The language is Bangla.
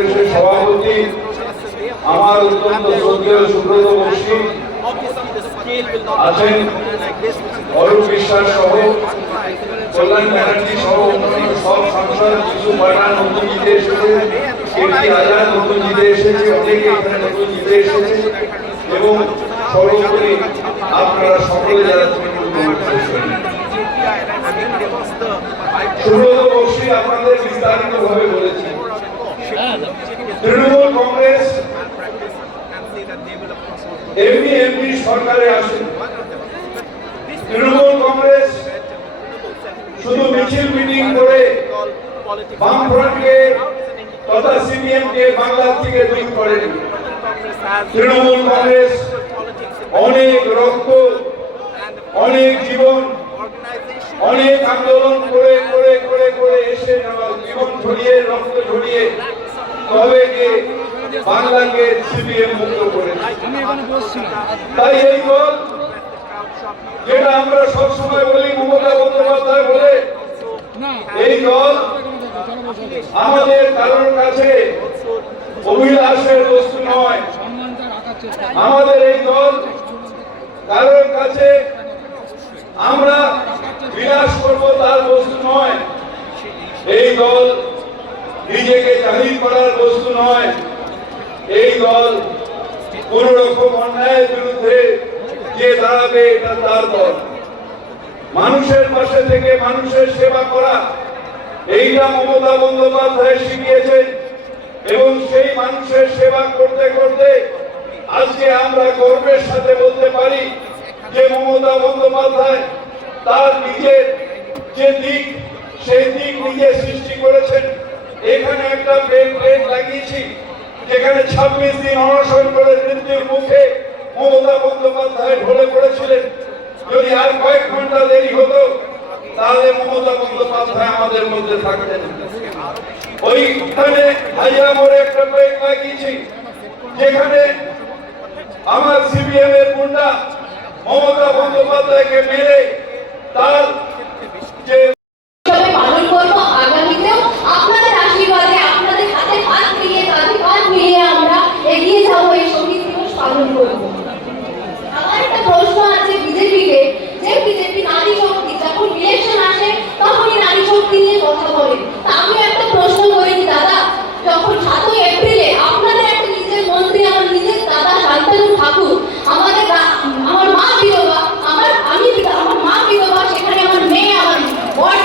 কংগ্রেসের সভাপতি আমার অত্যন্ত শ্রদ্ধেয় সুব্রত বক্সী আছেন, অরূপ বিশ্বাস সহ কল্যাণ ব্যানার্জি সহ অন্যান্য সব সাংসদ, কিছু পাঠান নতুন জিতে এসেছে, কেটি আজাদ নতুন জিতে এসেছে, অনেকে এখানে নতুন জিতে এসেছে এবং সর্বোপরি আপনারা সকলে যারা সুব্রত বক্সী আপনাদের বিস্তারিত ভাবে বলেছেন। তৃণমূল কংগ্রেস এমনি সরকারে আসেন। তৃণমূল কংগ্রেস শুধু মিছিল মিটিং করে বামফ্রন্টকে তথা সিপিএমকে বাংলার থেকে দূর করেন। তৃণমূল কংগ্রেস অনেক রক্ত, অনেক জীবন, অনেক আন্দোলন করে করে করে করে এসে জীবন ঝরিয়ে রক্ত ঝরিয়ে তবে বাংলাকে সিপিএম মুক্ত করে। তাই এই দল, যেটা আমরা সবসময় বলি মমতা বন্দ্যোপাধ্যায় বলে, এই দল আমাদের কারোর কাছে অভিলাষের বস্তু নয়। আমাদের এই দল কারোর কাছে আমরা বিলাস করব তার বস্তু নয়। এই দল নিজেকে জাহির করার বস্তু নয়। এই দল কোন রকম অন্যায়ের বিরুদ্ধে যে দাঁড়াবে এটা তার দল। মানুষের পাশে থেকে মানুষের সেবা করা, এইটা মমতা বন্দ্যোপাধ্যায় শিখিয়েছেন এবং সেই মানুষের সেবা করতে করতে আজকে আমরা গর্বের সাথে বলতে পারি যে মমতা বন্দ্যোপাধ্যায় তার নিজের যে দিক, সেই দিক নিজে সৃষ্টি করেছেন। এখানে একটা প্লেট লাগিয়েছি যেখানে 26 দিন অনশন করে মৃত্যুর মুখে মমতা বন্দ্যোপাধ্যায় ঢলে পড়েছিলেন। যদি আর কয়েক ঘন্টা দেরি হতো তাহলে মমতা বন্দ্যোপাধ্যায় আমাদের মধ্যে থাকতেন। ওইখানে হাইয়া মোড়ে একটা প্লেট লাগিয়েছি যেখানে আমার সিপিএম এর গুন্ডা মমতা বন্দ্যোপাধ্যায়কে মেরে তার যে পালন করব। আগামীতেও আপনাদের আশীর্বাদে, আপনাদের হাতে হাত মিলিয়ে, কাঁধে কাঁধ মিলিয়ে আমরা এগিয়ে যাব, এই শহীদ দিবস পালন করব। আমার একটা প্রশ্ন আছে বিজেপিকে, যে বিজেপি নারী শক্তি যখন ইলেকশন আসে তখনই নারী শক্তি নিয়ে কথা বলে। তা আমি একটা প্রশ্ন করি দাদা, যখন 7ই এপ্রিলে আপনাদের একটা নিজের মন্ত্রী, আমার নিজের দাদা শান্তনু ঠাকুর, আমার মা বিধবা, আমার মা বিধবা, সেখানে আমার মেয়ে, আমার বড়